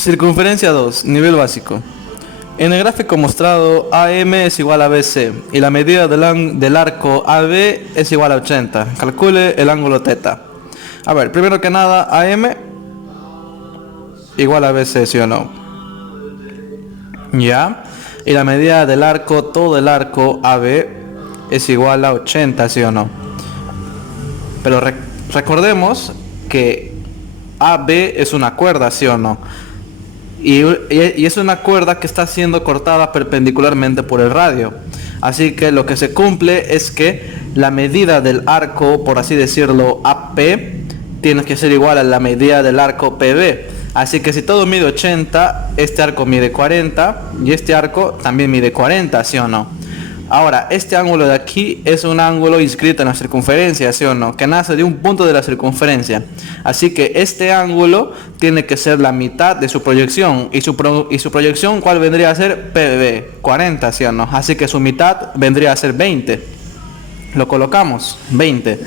Circunferencia 2, nivel básico. En el gráfico mostrado, AM es igual a BC y la medida del arco AB es igual a 80. Calcule el ángulo θ. A ver, primero que nada, AM igual a BC, ¿sí o no? Ya. Y la medida del arco, todo el arco AB es igual a 80, ¿sí o no? Pero recordemos que AB es una cuerda, ¿sí o no? Y es una cuerda que está siendo cortada perpendicularmente por el radio. Así que lo que se cumple es que la medida del arco, por así decirlo, AP, tiene que ser igual a la medida del arco PB. Así que si todo mide 80, este arco mide 40 y este arco también mide 40, ¿sí o no? Ahora, este ángulo de aquí es un ángulo inscrito en la circunferencia, ¿sí o no? Que nace de un punto de la circunferencia. Así que este ángulo tiene que ser la mitad de su proyección. Y su proyección, ¿cuál vendría a ser? PB, 40, ¿sí o no? Así que su mitad vendría a ser 20. Lo colocamos, 20.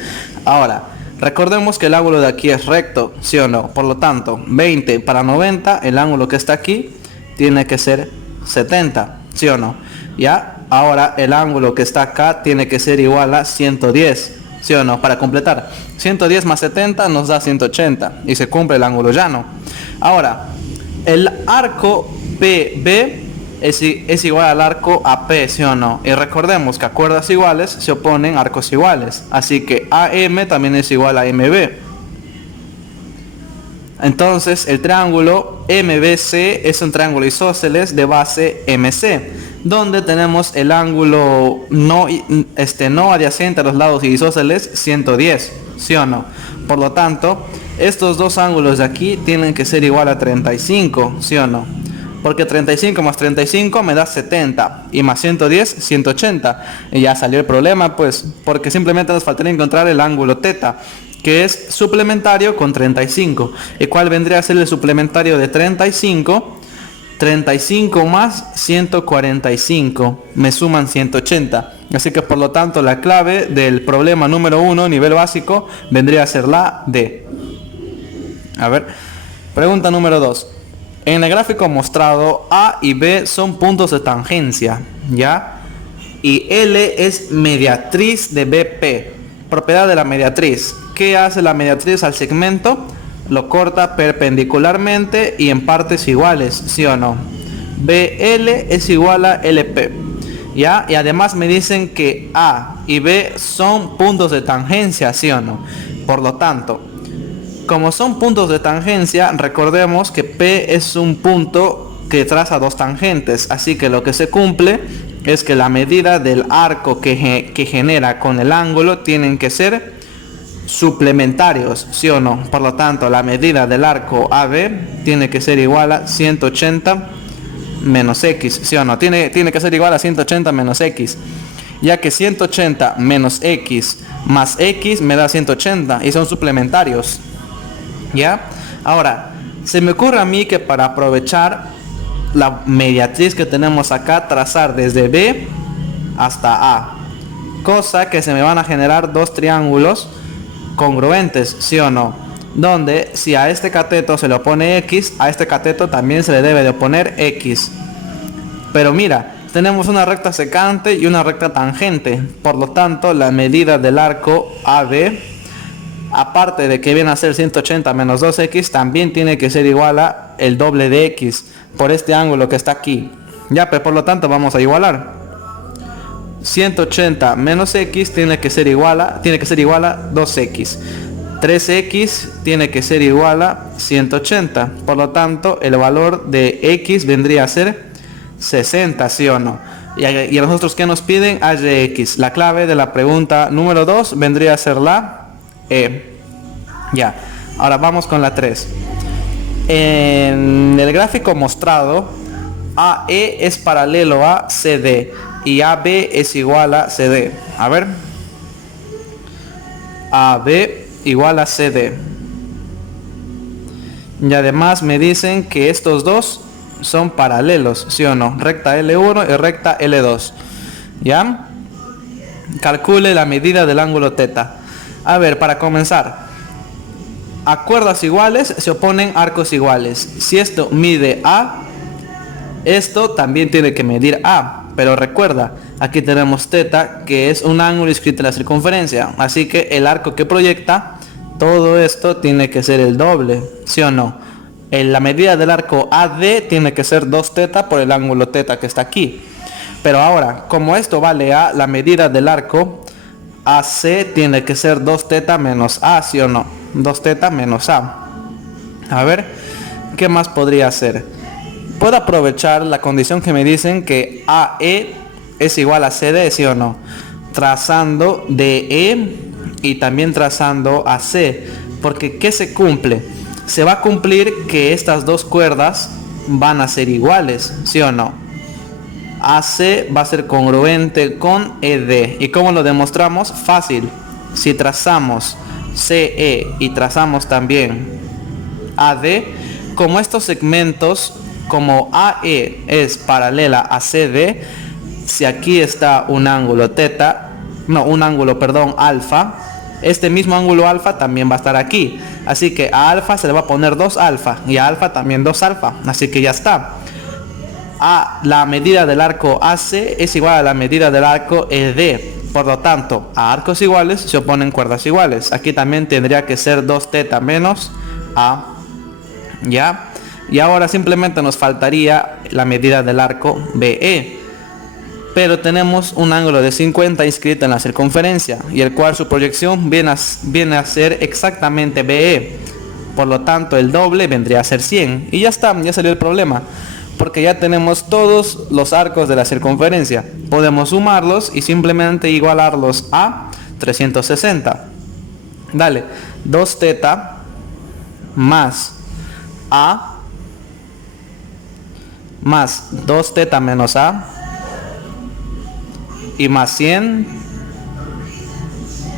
Ahora, recordemos que el ángulo de aquí es recto, ¿sí o no? Por lo tanto, 20 para 90, el ángulo que está aquí tiene que ser 70, ¿sí o no? ¿Ya? Ahora el ángulo que está acá tiene que ser igual a 110, ¿sí o no? Para completar, 110 más 70 nos da 180 y se cumple el ángulo llano. Ahora, el arco PB es igual al arco AP, ¿sí o no? Y recordemos que a cuerdas iguales se oponen arcos iguales, así que AM también es igual a MB. Entonces el triángulo MBC es un triángulo isósceles de base MC, donde tenemos el ángulo no adyacente a los lados isósceles 110, ¿sí o no? Por lo tanto, estos dos ángulos de aquí tienen que ser igual a 35, ¿sí o no? Porque 35 más 35 me da 70 y más 110, 180. Y ya salió el problema, pues, porque simplemente nos faltaría encontrar el ángulo θ, que es suplementario con 35. ¿Y cuál vendría a ser el suplementario de 35? 35 más 145 me suman 180. Así que por lo tanto la clave del problema número 1, nivel básico, vendría a ser la D. A ver, pregunta número 2. En el gráfico mostrado, A y B son puntos de tangencia, ¿ya? Y L es mediatriz de BP, propiedad de la mediatriz. ¿Qué hace la mediatriz al segmento? Lo corta perpendicularmente y en partes iguales, ¿sí o no? BL es igual a LP, ¿ya? Y además me dicen que A y B son puntos de tangencia, ¿sí o no? Por lo tanto, como son puntos de tangencia, recordemos que P es un punto que traza dos tangentes, así que lo que se cumple es que la medida del arco que genera con el ángulo tienen que ser suplementarios, ¿sí o no? Por lo tanto, la medida del arco AB tiene que ser igual a 180 menos X, ¿sí o no? Tiene que ser igual a 180 menos X, ya que 180 menos X más X me da 180 y son suplementarios, ¿ya? Ahora, se me ocurre a mí que para aprovechar la mediatriz que tenemos acá, trazar desde B hasta A, cosa que se me van a generar dos triángulos congruentes, ¿sí o no? Donde si a este cateto se le opone X, a este cateto también se le debe de oponer X. Pero mira, tenemos una recta secante y una recta tangente, por lo tanto la medida del arco AB, aparte de que viene a ser 180 menos 2X, también tiene que ser igual a el doble de X por este ángulo que está aquí. Ya, pues por lo tanto vamos a igualar. 180 menos X tiene que ser igual a 2X. 3X tiene que ser igual a 180. Por lo tanto, el valor de X vendría a ser 60, ¿sí o no? Y a nosotros, ¿qué nos piden? H de X. La clave de la pregunta número 2 vendría a ser la E. Ya, ahora vamos con la 3. En el gráfico mostrado, AE es paralelo a CD y AB es igual a CD. A ver, AB igual a CD. Y además me dicen que estos dos son paralelos, ¿sí o no? Recta L1 y recta L2. ¿Ya? Calcule la medida del ángulo θ. A ver, para comenzar, a cuerdas iguales se oponen arcos iguales. Si esto mide A, esto también tiene que medir A. Pero recuerda, aquí tenemos θ, que es un ángulo inscrito en la circunferencia. Así que el arco que proyecta todo esto tiene que ser el doble, ¿sí o no? La medida del arco AD tiene que ser 2θ por el ángulo θ que está aquí. Pero ahora, como esto vale A, la medida del arco AC tiene que ser 2θ menos A, ¿sí o no? 2θ menos A. A ver, ¿qué más podría hacer? Puedo aprovechar la condición que me dicen que AE es igual a CD, ¿sí o no? Trazando DE y también trazando AC. Porque ¿qué se cumple? Se va a cumplir que estas dos cuerdas van a ser iguales, ¿sí o no? AC va a ser congruente con ED. ¿Y cómo lo demostramos? Fácil. Si trazamos CE y trazamos también AD, como estos segmentos, como AE es paralela a CD, si aquí está un ángulo alfa, este mismo ángulo alfa también va a estar aquí. Así que a alfa se le va a poner 2 alfa y a alfa también 2 alfa. Así que ya está. La medida del arco AC es igual a la medida del arco ED. Por lo tanto, a arcos iguales se oponen cuerdas iguales. Aquí también tendría que ser 2θ menos A. ¿Ya? Y ahora simplemente nos faltaría la medida del arco BE. Pero tenemos un ángulo de 50 inscrito en la circunferencia, y el cual su proyección viene a ser exactamente BE. Por lo tanto, el doble vendría a ser 100. Y ya está, ya salió el problema. Porque ya tenemos todos los arcos de la circunferencia. Podemos sumarlos y simplemente igualarlos a 360. Dale, 2θ más A más 2θ menos A y más 100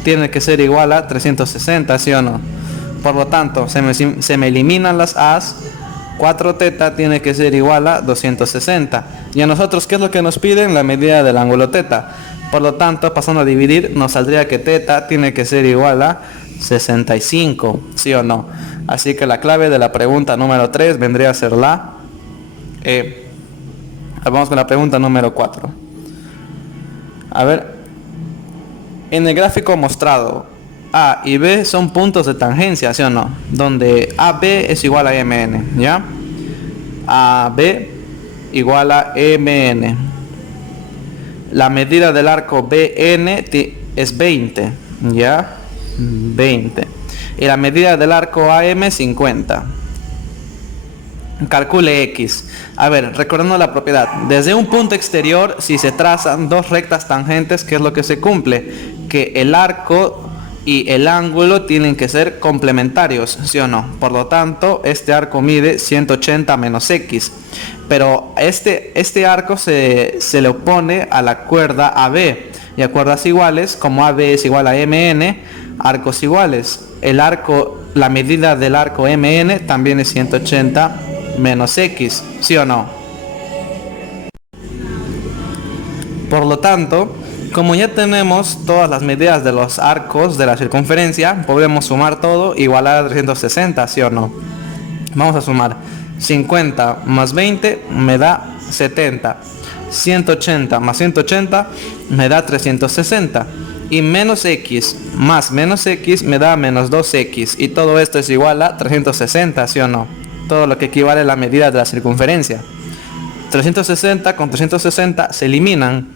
tiene que ser igual a 360, ¿sí o no? Por lo tanto, se me eliminan las A's. 4θ tiene que ser igual a 260. Y a nosotros, ¿qué es lo que nos piden? La medida del ángulo θ. Por lo tanto, pasando a dividir, nos saldría que θ tiene que ser igual a 65, ¿sí o no? Así que la clave de la pregunta número 3 vendría a ser la E. Vamos con la pregunta número 4. A ver, en el gráfico mostrado, A y B son puntos de tangencia, ¿sí o no? Donde AB es igual a MN, ¿ya? AB igual a MN. La medida del arco BN es 20, ¿ya? 20. Y la medida del arco AM 50. Calcule X. A ver, recordando la propiedad. Desde un punto exterior, si se trazan dos rectas tangentes, ¿qué es lo que se cumple? Que el arco y el ángulo tienen que ser complementarios, ¿sí o no? Por lo tanto, este arco mide 180 menos X. Pero este arco se le opone a la cuerda AB. Y a cuerdas iguales, como AB es igual a MN, arcos iguales. La medida del arco MN también es 180 menos X, ¿sí o no? Por lo tanto, como ya tenemos todas las medidas de los arcos de la circunferencia, podemos sumar todo, igualar a 360, ¿sí o no? Vamos a sumar 50 más 20 me da 70. 180 más 180 me da 360. Y menos X más menos X me da menos 2X. Y todo esto es igual a 360, ¿sí o no? Todo lo que equivale a la medida de la circunferencia. 360 con 360 se eliminan.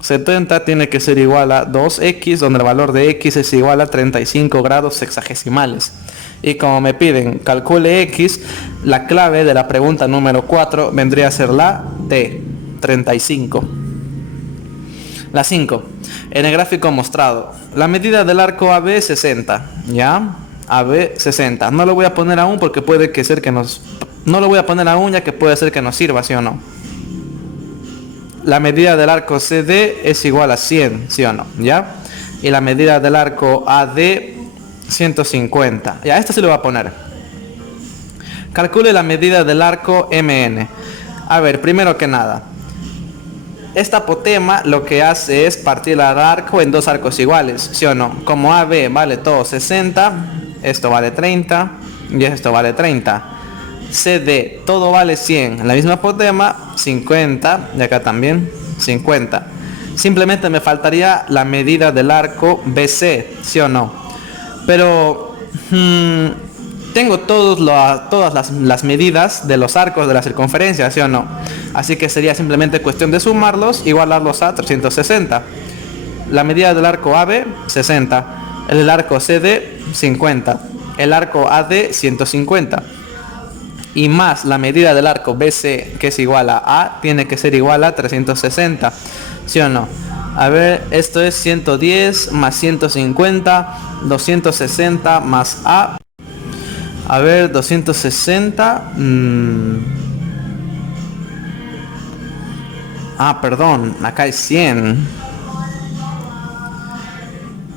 70 tiene que ser igual a 2X, donde el valor de X es igual a 35 grados sexagesimales. Y como me piden calcule X, la clave de la pregunta número 4 vendría a ser la D, 35. La 5. En el gráfico mostrado, la medida del arco AB es 60, ¿ya? AB 60. No lo voy a poner aún porque puede que ser que nos... No lo voy a poner aún ya que puede ser que nos sirva, ¿sí o no? La medida del arco CD es igual a 100, ¿sí o no? ¿Ya? Y la medida del arco AD 150. Ya, esta sí lo voy a poner. Calcule la medida del arco MN. A ver, primero que nada, esta apotema lo que hace es partir al arco en dos arcos iguales, ¿sí o no? Como AB vale todo 60, esto vale 30 y esto vale 30. CD, todo vale 100. La misma apotema, 50, y acá también 50. Simplemente me faltaría la medida del arco BC, ¿sí o no? Pero tengo todas las medidas de los arcos de la circunferencia, ¿sí o no? Así que sería simplemente cuestión de sumarlos, igualarlos a 360. La medida del arco AB, 60. El del arco CD, 50. El arco AD, 150. Y más la medida del arco BC, que es igual a tiene que ser igual a 360, ¿sí o no? A ver, esto es 110 más 150, 260 más A. A ver, 260. Perdón, acá es 100.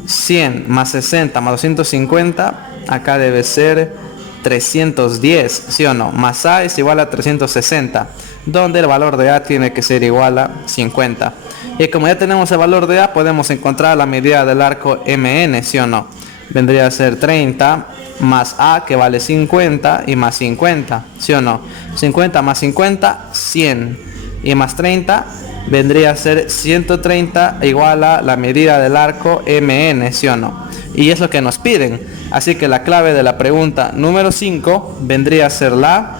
100 más 60 más 250, acá debe ser 310, ¿sí o no? Más A es igual a 360, donde el valor de A tiene que ser igual a 50. Y como ya tenemos el valor de A, podemos encontrar la medida del arco MN, ¿sí o no? Vendría a ser 30 más A, que vale 50, y más 50, ¿sí o no? 50 más 50, 100, y más 30 vendría a ser 130, igual a la medida del arco MN, ¿sí o no? Y es lo que nos piden. Así que la clave de la pregunta número 5 vendría a ser la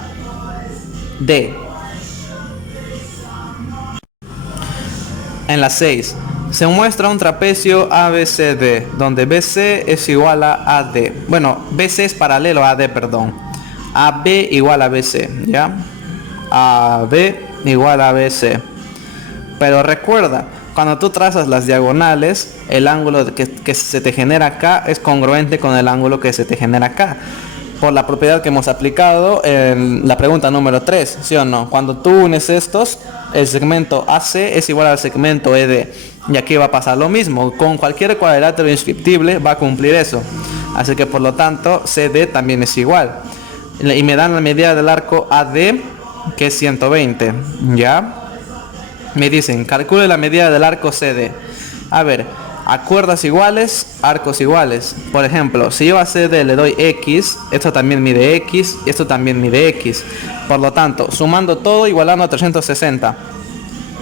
D. En la 6 se muestra un trapecio ABCD, donde BC es igual a AD. Bueno, BC es paralelo a AD, perdón. AB igual a BC, ¿ya? AB igual a BC. Pero recuerda, cuando tú trazas las diagonales, el ángulo que se te genera acá es congruente con el ángulo que se te genera acá, por la propiedad que hemos aplicado en la pregunta número 3, ¿sí o no? Cuando tú unes estos, el segmento AC es igual al segmento ED. Y aquí va a pasar lo mismo. Con cualquier cuadrilátero inscriptible va a cumplir eso. Así que por lo tanto, CD también es igual. Y me dan la medida del arco AD, que es 120, ¿ya? Me dicen, calcule la medida del arco CD. A ver, a cuerdas iguales, arcos iguales. Por ejemplo, si yo a CD le doy X, esto también mide X, esto también mide X. Por lo tanto, sumando todo, igualando a 360.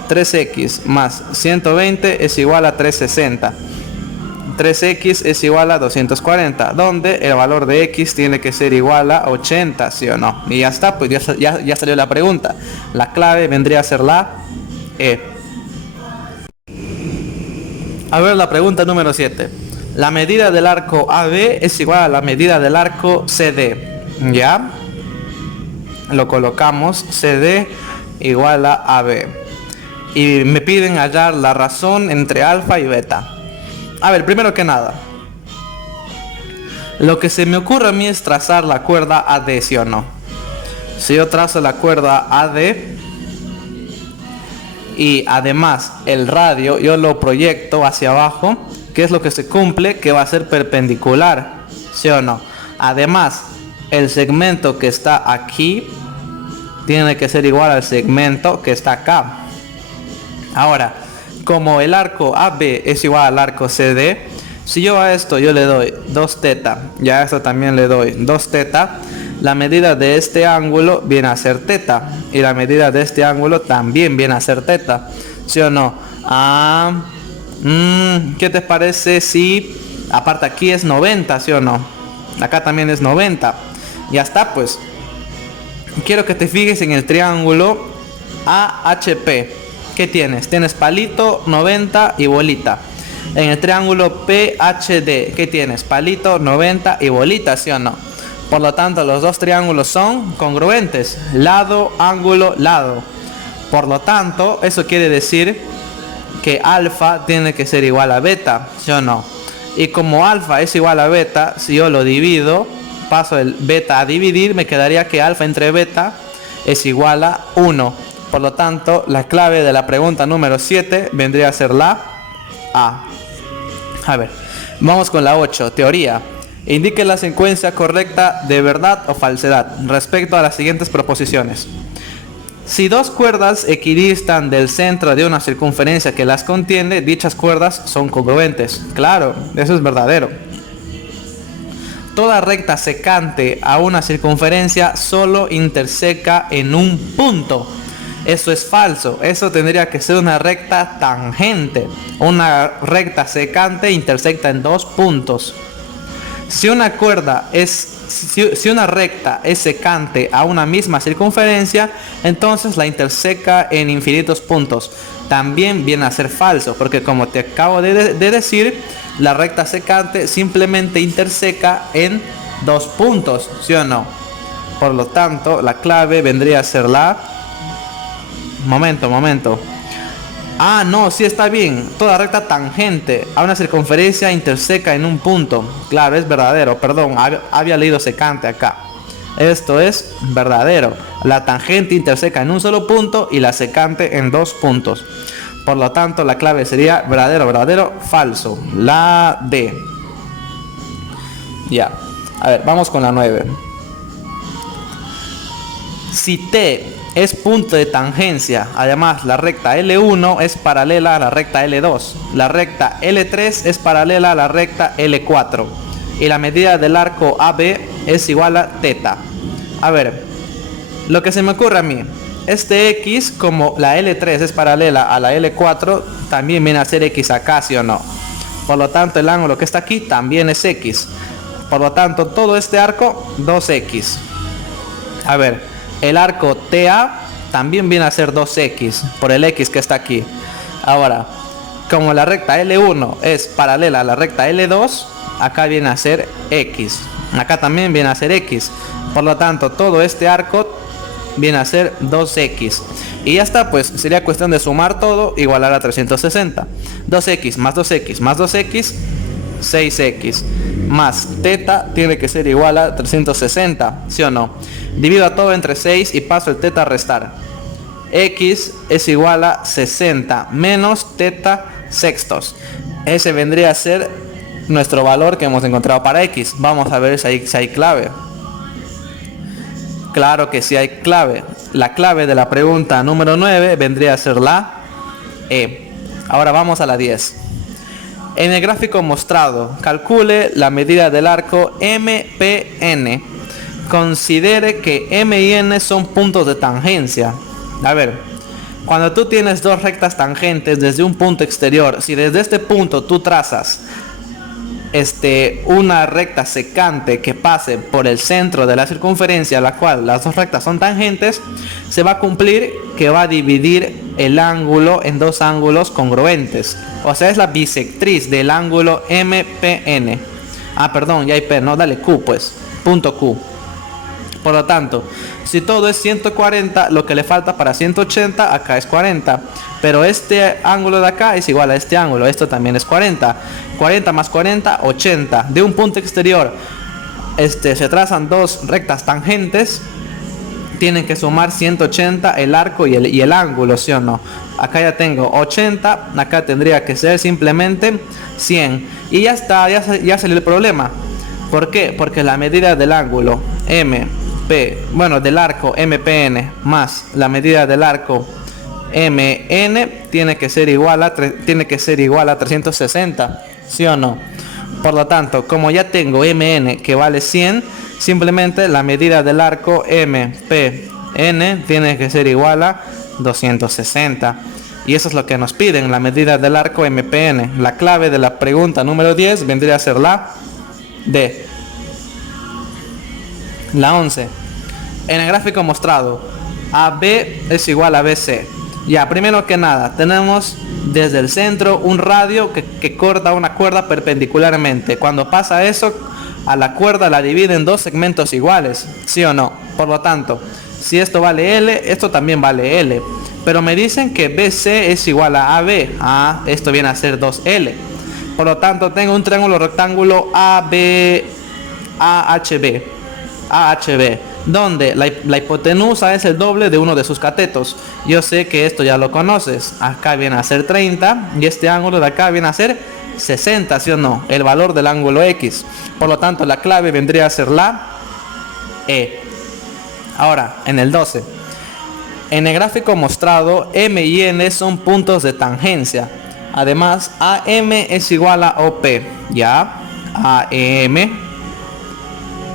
3X más 120 es igual a 360. 3X es igual a 240, donde el valor de X tiene que ser igual a 80, ¿sí o no? Y ya está, pues ya salió la pregunta. La clave vendría a ser la E. A ver la pregunta número 7. La medida del arco AB es igual a la medida del arco CD. ¿Ya? Lo colocamos, CD igual a AB. Y me piden hallar la razón entre alfa y beta. A ver, primero que nada, lo que se me ocurre a mí es trazar la cuerda AD, ¿sí o no? Si yo trazo la cuerda AD y además el radio yo lo proyecto hacia abajo, ¿qué es lo que se cumple? Que va a ser perpendicular, ¿sí o no? Además, el segmento que está aquí tiene que ser igual al segmento que está acá. Ahora, como el arco AB es igual al arco CD, si yo a esto yo le doy 2 teta, y a esto también le doy 2 teta, la medida de este ángulo viene a ser teta, y la medida de este ángulo también viene a ser teta, ¿sí o no? ¿Qué te parece si, aparte aquí es 90, ¿sí o no? Acá también es 90, ya está pues. Quiero que te fijes en el triángulo AHP. ¿Qué tienes? Tienes palito, 90 y bolita. En el triángulo PHD, ¿qué tienes? Palito, 90 y bolita, ¿sí o no? Por lo tanto, los dos triángulos son congruentes. Lado, ángulo, lado. Por lo tanto, eso quiere decir que alfa tiene que ser igual a beta, ¿sí o no? Y como alfa es igual a beta, si yo lo divido, paso el beta a dividir, me quedaría que alfa entre beta es igual a 1. Por lo tanto, la clave de la pregunta número 7 vendría a ser la A. A ver, vamos con la 8, teoría. Indique la secuencia correcta de verdad o falsedad respecto a las siguientes proposiciones. Si dos cuerdas equidistan del centro de una circunferencia que las contiene, dichas cuerdas son congruentes. Claro, eso es verdadero. Toda recta secante a una circunferencia solo interseca en un punto. Eso es falso. Eso tendría que ser una recta tangente. Una recta secante intersecta en dos puntos. Si una recta es secante a una misma circunferencia, entonces la interseca en infinitos puntos. También viene a ser falso, porque como te acabo de decir, la recta secante simplemente interseca en dos puntos, ¿sí o no? Por lo tanto, la clave vendría a ser la... Momento. Ah, no, sí está bien. Toda recta tangente a una circunferencia interseca en un punto. Claro, es verdadero. Perdón, había leído secante acá. Esto es verdadero. La tangente interseca en un solo punto y la secante en dos puntos. Por lo tanto, la clave sería verdadero, falso. La D. Ya. A ver, vamos con la 9. Si T es punto de tangencia, además la recta L1 es paralela a la recta L2, la recta L3 es paralela a la recta L4 y la medida del arco AB es igual a θ. A ver, lo que se me ocurre a mí, este X, como la L3 es paralela a la L4, también viene a ser X acá, ¿sí o no? Por lo tanto, el ángulo que está aquí también es X. Por lo tanto, todo este arco, 2X. A ver, el arco TA también viene a ser 2X por el X que está aquí. Ahora, como la recta L1 es paralela a la recta L2, acá viene a ser X. Acá también viene a ser X. Por lo tanto, todo este arco viene a ser 2X. Y ya está, pues sería cuestión de sumar todo, igualar a 360. 2X más 2X más 2X, 6X. Más θ tiene que ser igual a 360, ¿sí o no? Divido todo entre 6 y paso el θ a restar. X es igual a 60 menos θ sextos. Ese vendría a ser nuestro valor que hemos encontrado para X. Vamos a ver si hay clave. Claro que sí hay clave. La clave de la pregunta número 9 vendría a ser la E. Ahora vamos a la 10. En el gráfico mostrado, calcule la medida del arco MPN. Considere que M y N son puntos de tangencia. A ver, cuando tú tienes dos rectas tangentes desde un punto exterior, si desde este punto tú trazas una recta secante que pase por el centro de la circunferencia, la cual las dos rectas son tangentes, se va a cumplir que va a dividir el ángulo en dos ángulos congruentes. O sea, es la bisectriz del ángulo MPN. Ah, perdón, ya hay P, no, dale Q pues, punto Q. Por lo tanto, si todo es 140, lo que le falta para 180, acá es 40. Pero este ángulo de acá es igual a este ángulo, esto también es 40. 40 más 40, 80. De un punto exterior, se trazan dos rectas tangentes, tienen que sumar 180 el arco y el ángulo, ¿sí o no? Acá ya tengo 80, acá tendría que ser simplemente 100. Y ya está, ya salió el problema. ¿Por qué? Porque la medida del ángulo del arco MPN más la medida del arco MN tiene que ser igual a 360, ¿sí o no? Por lo tanto, como ya tengo MN que vale 100, simplemente la medida del arco MPN tiene que ser igual a 260. Y eso es lo que nos piden, la medida del arco MPN. La clave de la pregunta número 10 vendría a ser la D. La 11. En el gráfico mostrado, AB es igual a BC. Ya, primero que nada, tenemos desde el centro un radio que corta una cuerda perpendicularmente. Cuando pasa eso, a la cuerda la divide en dos segmentos iguales, ¿sí o no? Por lo tanto, si esto vale L, esto también vale L. Pero me dicen que BC es igual a AB. Ah, esto viene a ser 2L. Por lo tanto, tengo un triángulo rectángulo AHB, donde la hipotenusa es el doble de uno de sus catetos. Yo sé que esto ya lo conoces. Acá viene a ser 30 y este ángulo de acá viene a ser 60, ¿sí o no? El valor del ángulo X. Por lo tanto, la clave vendría a ser la E. Ahora, en el 12. En el gráfico mostrado, M y N son puntos de tangencia. Además, AM es igual a OP. Ya, AM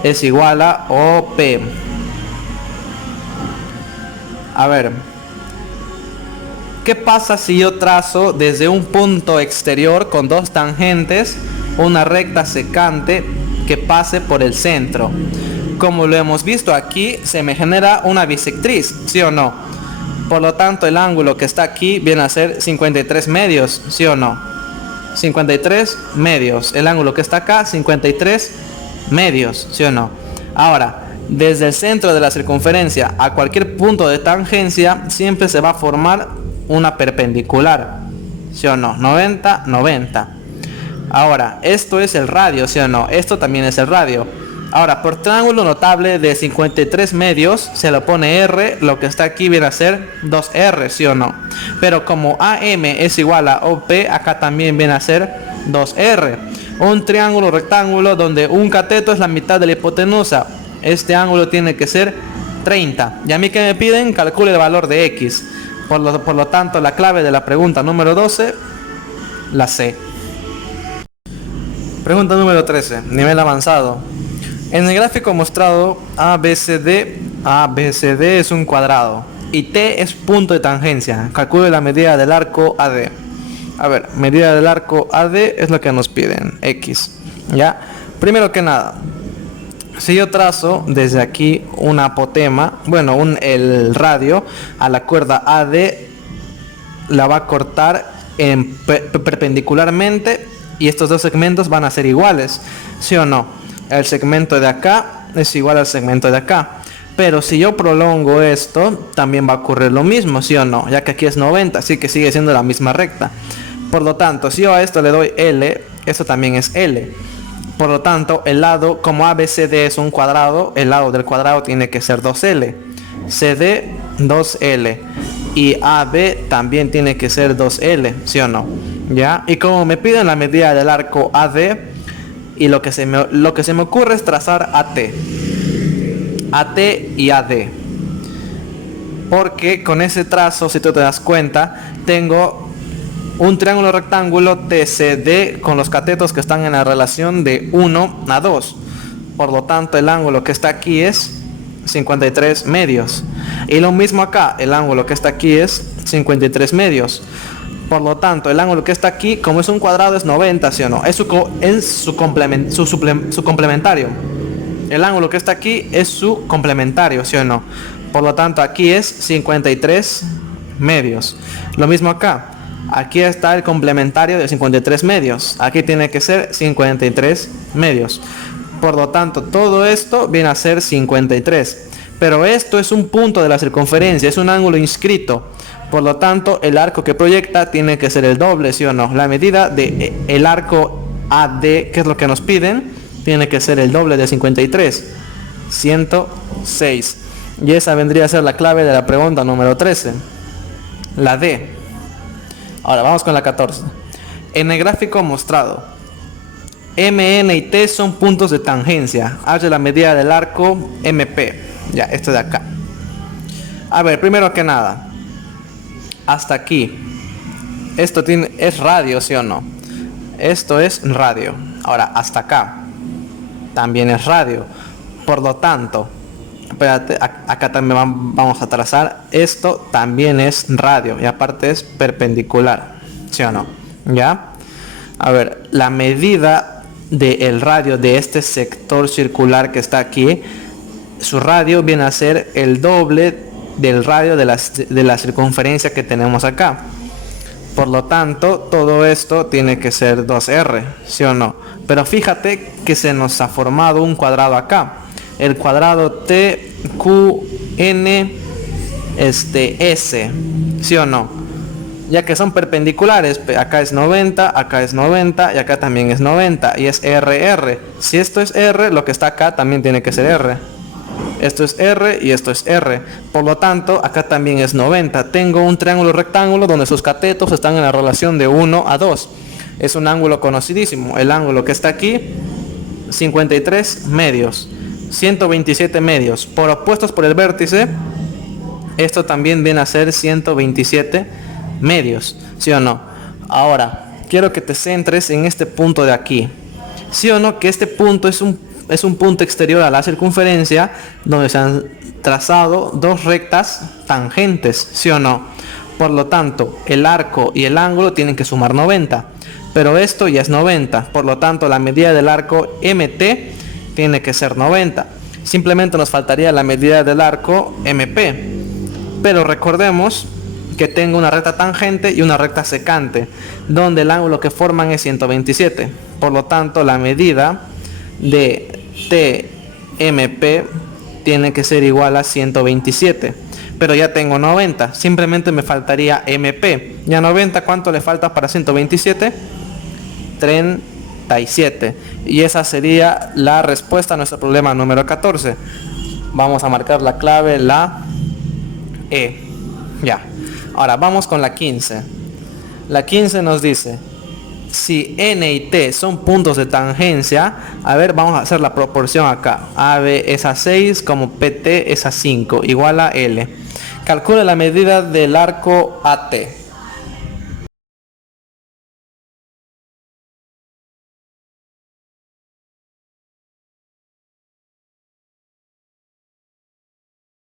es igual a OP. A ver, ¿qué pasa si yo trazo desde un punto exterior con dos tangentes una recta secante que pase por el centro? Como lo hemos visto aquí, se me genera una bisectriz, ¿sí o no? Por lo tanto, el ángulo que está aquí viene a ser 53 medios, ¿sí o no? 53 medios. El ángulo que está acá, 53 medios, ¿sí o no? Ahora, desde el centro de la circunferencia a cualquier punto de tangencia, siempre se va a formar una perpendicular, ¿sí o no? 90, 90. Ahora, esto es el radio, ¿sí o no? Esto también es el radio. Ahora, por triángulo notable de 53 medios, se lo pone R, lo que está aquí viene a ser 2R, ¿sí o no? Pero como AM es igual a OP, acá también viene a ser 2R. Un triángulo rectángulo donde un cateto es la mitad de la hipotenusa. Este ángulo tiene que ser 30. Y a mí que me piden, calcule el valor de X. Por lo tanto, la clave de la pregunta número 12, la C. Pregunta número 13, nivel avanzado. En el gráfico mostrado, ABCD es un cuadrado y T es punto de tangencia. Calcule la medida del arco AD. A ver, medida del arco AD es lo que nos piden, X. ¿Ya? Primero que nada, si yo trazo desde aquí un apotema, bueno, el radio a la cuerda AD, la va a cortar perpendicularmente y estos dos segmentos van a ser iguales, ¿sí o no? El segmento de acá es igual al segmento de acá. Pero si yo prolongo esto, también va a ocurrir lo mismo, ¿sí o no? Ya que aquí es 90, así que sigue siendo la misma recta. Por lo tanto, si yo a esto le doy L, esto también es L. Por lo tanto, el lado, como ABCD es un cuadrado, el lado del cuadrado tiene que ser 2L. CD, 2L. Y AB también tiene que ser 2L, ¿sí o no? ¿Ya? Y como me piden la medida del arco AD, y lo que se me ocurre es trazar AT y AD, porque con ese trazo, si tú te das cuenta, tengo un triángulo rectángulo TCD con los catetos que están en la relación de 1 a 2. Por lo tanto, el ángulo que está aquí es 53 medios. Y lo mismo acá, el ángulo que está aquí es 53 medios. Por lo tanto, el ángulo que está aquí, como es un cuadrado, es 90, ¿sí o no? Es su complementario. El ángulo que está aquí es su complementario, ¿sí o no? Por lo tanto, aquí es 53 medios. Lo mismo acá. Aquí está el complementario de 53 medios. Aquí tiene que ser 53 medios. Por lo tanto, todo esto viene a ser 53. Pero esto es un punto de la circunferencia, es un ángulo inscrito. Por lo tanto, el arco que proyecta tiene que ser el doble, ¿sí o no? La medida del arco AD, que es lo que nos piden, tiene que ser el doble de 53. 106. Y esa vendría a ser la clave de la pregunta número 13. La D. Ahora vamos con la 14. En el gráfico mostrado, MN y T son puntos de tangencia. Hace la medida del arco MP. Ya, esto de acá. A ver, primero que nada, hasta aquí. Esto es radio, ¿sí o no? Esto es radio. Ahora, hasta acá también es radio. Por lo tanto, espérate, acá también vamos a trazar. Esto también es radio. Y aparte es perpendicular, ¿sí o no? ¿Ya? A ver, la medida del radio de este sector circular que está aquí, su radio viene a ser el doble del radio de la circunferencia que tenemos acá. Por lo tanto, todo esto tiene que ser 2R, ¿sí o no? Pero fíjate que se nos ha formado un cuadrado acá. El cuadrado TQN S, ¿sí o no? Ya que son perpendiculares, acá es 90 y acá también es 90 y es RR. Si esto es R, lo que está acá también tiene que ser R. Esto es R y esto es R. Por lo tanto, acá también es 90. Tengo un triángulo rectángulo donde sus catetos están en la relación de 1 a 2. Es un ángulo conocidísimo. El ángulo que está aquí, 53 medios. 127 medios. Por opuestos por el vértice, esto también viene a ser 127 medios. ¿Sí o no? Ahora, quiero que te centres en este punto de aquí. ¿Sí o no? Que este punto es es un punto exterior a la circunferencia donde se han trazado dos rectas tangentes, ¿sí o no? Por lo tanto, el arco y el ángulo tienen que sumar 90, pero esto ya es 90, por lo tanto la medida del arco MT tiene que ser 90. Simplemente nos faltaría la medida del arco MP, pero recordemos que tengo una recta tangente y una recta secante, donde el ángulo que forman es 127. Por lo tanto, la medida de TMP tiene que ser igual a 127. Pero ya tengo 90, simplemente me faltaría MP. ¿Ya 90 cuánto le falta para 127? 37. Y esa sería la respuesta a nuestro problema número 14. Vamos a marcar la clave, la E. Ya. Ahora vamos con la 15. La 15 nos dice, si N y T son puntos de tangencia, a ver, vamos a hacer la proporción acá. AB es a 6 como PT es a 5, igual a L. Calcula la medida del arco AT.